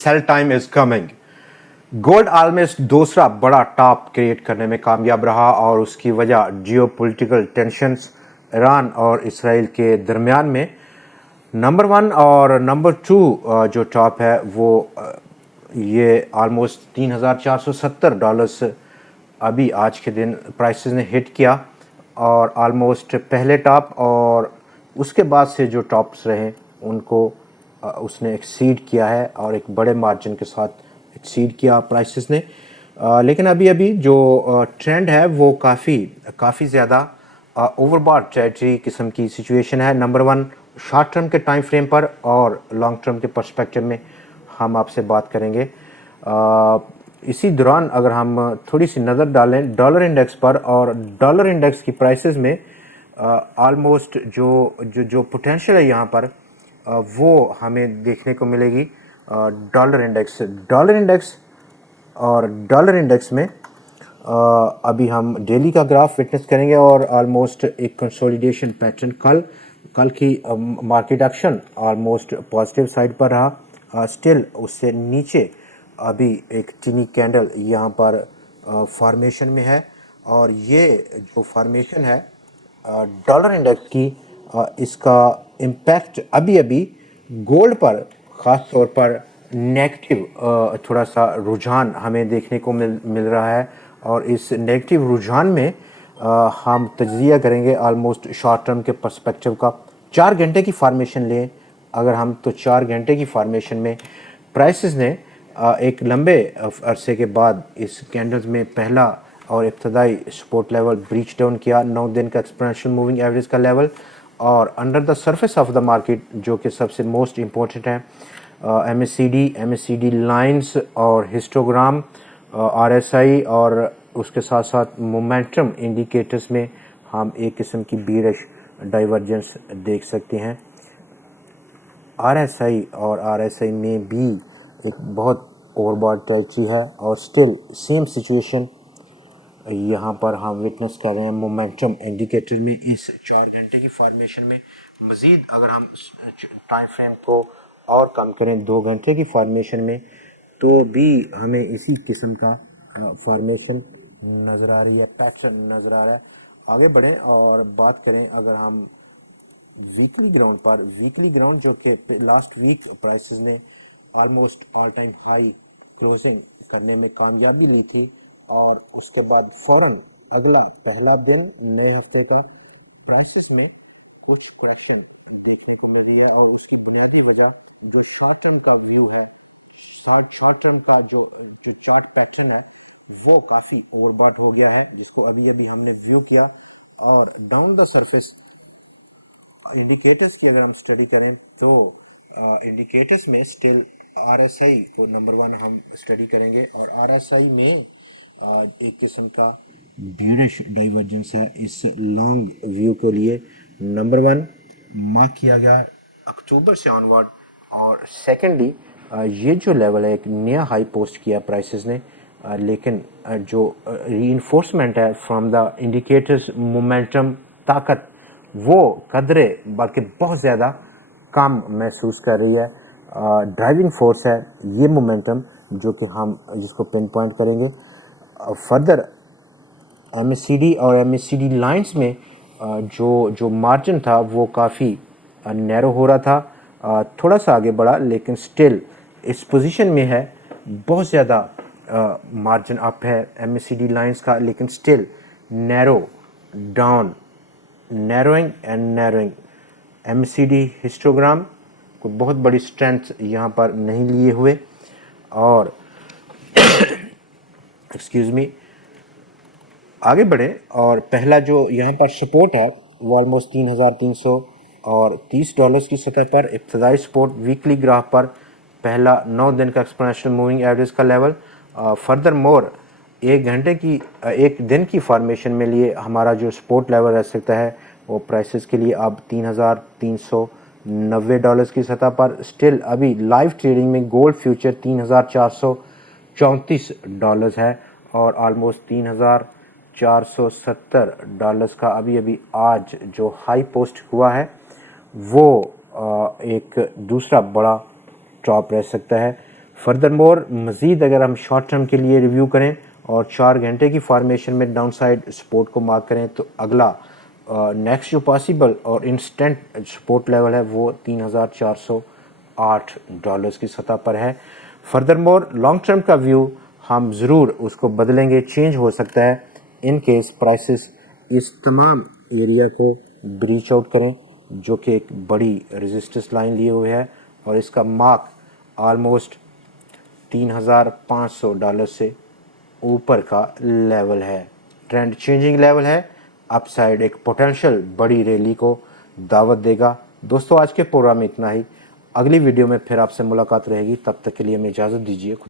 Cell time is coming. Gold almost दूसरा बड़ा top create करने में कामयाब रहा और उसकी वजह जियोपॉलिटिकल टेंशन्स ईरान और इसराइल के दरमियान में नंबर 1 और नंबर 2 जो टॉप है वो ये ऑलमोस्ट $3,470 अभी आज के दिन प्राइसेस ने हिट किया और ऑलमोस्ट पहले टॉप और उसके बाद से जो टॉप्स रहे उनको उसने एक्सीड किया है और एक बड़े मार्जिन के साथ एक्सीड किया प्राइसेस ने। लेकिन अभी जो ट्रेंड है वो काफ़ी ज़्यादा ओवरबॉट टेरिटरी किस्म की सिचुएशन है। नंबर 1 शॉर्ट टर्म के टाइम फ्रेम पर और लॉन्ग टर्म के पर्सपेक्टिव में हम आपसे बात करेंगे। इसी दौरान अगर हम थोड़ी सी नज़र डालें डॉलर इंडेक्स पर और डॉलर इंडेक्स की प्राइसेस में ऑलमोस्ट जो पोटेंशियल है यहाँ पर वो हमें देखने को मिलेगी। डॉलर इंडेक्स में अभी हम डेली का ग्राफ विटनेस करेंगे और ऑलमोस्ट एक कंसोलिडेशन पैटर्न कल की market action almost positive side पर रहा। स्टिल उससे नीचे अभी एक टिनी कैंडल यहाँ पर फॉर्मेशन में है और ये जो फॉर्मेशन है डॉलर इंडेक्स की इसका इम्पैक्ट अभी गोल्ड पर ख़ास तौर पर नेगेटिव थोड़ा सा रुझान हमें देखने को मिल रहा है और इस नेगेटिव रुझान में हम तज्ज़िया करेंगे ऑलमोस्ट शॉर्ट टर्म के पर्सपेक्टिव का। 4 घंटे की फार्मेशन लें अगर हम तो 4 घंटे की फार्मेशन में प्राइसेस ने एक लंबे अरसे के बाद इस कैंडल्स में पहला और इब्तदाई सपोर्ट लेवल ब्रीच डाउन किया 9 दिन का एक्सपोनेंशियल मूविंग एवरेज का लेवल और under the surface of the market जो कि सबसे मोस्ट इम्पोर्टेंट है MACD लाइंस और हिस्टोग्राम RSI और उसके साथ साथ मोमेंटम इंडिकेटर्स में हम एक किस्म की बीरिश डाइवर्जेंस देख सकते हैं। RSI में भी एक बहुत ओवरबॉट टेरिटरी है और स्टिल सेम सिचुएशन यहाँ पर हम विटनेस कर रहे हैं मोमेंटम इंडिकेटर में इस 4 घंटे की फॉर्मेशन में। मज़ीद अगर हम टाइम फ्रेम को और कम करें 2 घंटे की फॉर्मेशन में तो भी हमें इसी किस्म का फॉर्मेशन नज़र आ रही है, पैटर्न नज़र आ रहा है। आगे बढ़ें और बात करें अगर हम वीकली ग्राउंड जो कि लास्ट वीक प्राइसेस ने almost all time high closing करने में कामयाबी ली थी और उसके बाद फ़ौरन अगला पहला दिन नए हफ्ते का प्राइसेस में कुछ करेक्शन देखने को मिल रही है और उसकी बुनियादी वजह जो शॉर्ट टर्म का व्यू है, शॉर्ट टर्म का जो चार्ट पैटर्न है वो काफ़ी ओवरबॉट हो गया है जिसको अभी हमने व्यू किया। और डाउन द सरफेस इंडिकेटर्स की अगर हम स्टडी करें तो इंडिकेटर्स में स्टिल RSI को नंबर 1 हम स्टडी करेंगे और RSI में एक किस्म का बीरिश डाइवर्जेंस है इस लॉन्ग व्यू के लिए। नंबर 1 मार्क किया गया अक्टूबर से ऑनवर्ड और सेकेंडली ये जो लेवल है एक नया हाई पोस्ट किया प्राइसेस ने लेकिन जो रीइंफोर्समेंट है फ्रॉम द इंडिकेटर्स मोमेंटम ताकत वो कदरे बल्कि बहुत ज़्यादा कम महसूस कर रही है। ड्राइविंग फोर्स है ये मोमेंटम जो कि हम जिसको पिन पॉइंट करेंगे। फर्दर MACD और MACD लाइंस में जो मार्जिन था वो काफ़ी नैरो हो रहा था, थोड़ा सा आगे बढ़ा लेकिन स्टिल इस पोजीशन में है। बहुत ज़्यादा मार्जिन अप है MACD लाइंस का लेकिन still narrow down, narrowing. MACD histogram को बहुत बड़ी स्ट्रेंथ यहाँ पर नहीं लिए हुए और एक्सक्यूज़ मी आगे बढ़े और पहला जो यहाँ पर सपोर्ट है वो ऑलमोस्ट $3,330 की सतह पर इब्तदाई सपोर्ट वीकली ग्राफ पर पहला 9 दिन का एक्सपोनेंशियल मूविंग एवरेज का लेवल। फर्दर मोर एक दिन की फॉर्मेशन में लिए हमारा जो सपोर्ट लेवल रह सकता है वो प्राइसेस के लिए अब $3,390 की सतह पर। स्टिल अभी लाइव ट्रेडिंग में गोल्ड फ्यूचर $3,434 है और ऑलमोस्ट $3,470 का अभी आज जो हाई पोस्ट हुआ है वो एक दूसरा बड़ा टॉप रह सकता है। फर्दर मोर मज़ीद अगर हम शॉर्ट टर्म के लिए रिव्यू करें और 4 घंटे की फॉर्मेशन में डाउन साइड सपोर्ट को मार्क करें तो अगला नेक्स्ट जो पॉसिबल और इंस्टेंट सपोर्ट लेवल है वो $3,408 की सतह पर है। फर्दर मोर लॉन्ग टर्म का व्यू हम ज़रूर उसको बदलेंगे, चेंज हो सकता है इन केस प्राइसेस इस तमाम एरिया को ब्रीच आउट करें जो कि एक बड़ी रेजिस्टेंस लाइन लिए हुए है और इसका मार्क ऑलमोस्ट $3,500 से ऊपर का लेवल है। ट्रेंड चेंजिंग लेवल है, अपसाइड एक पोटेंशियल बड़ी रैली को दावत देगा। दोस्तों आज के प्रोग्राम में इतना ही, अगली वीडियो में फिर आपसे मुलाकात रहेगी, तब तक के लिए हमें इजाज़त दीजिए।